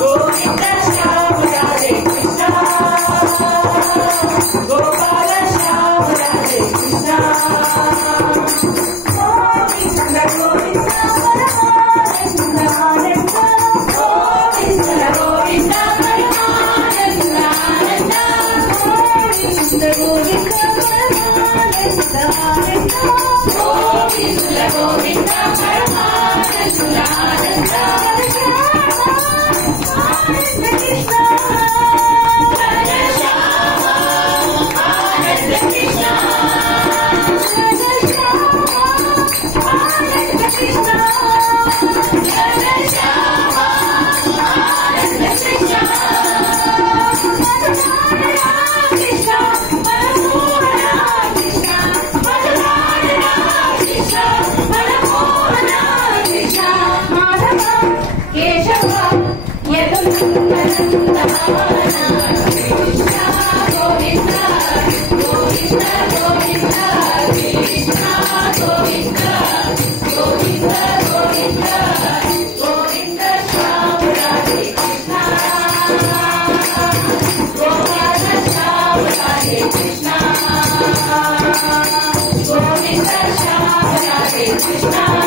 Govind Shyam Radhe Krishna, Gopal Shyam Radhe Krishna, Govind Govind Parmanand Anand, Govind Govind Parmanand Anand, Govind Govind Parmanand Anand, Govind Govind Parmanand Anand. Krishna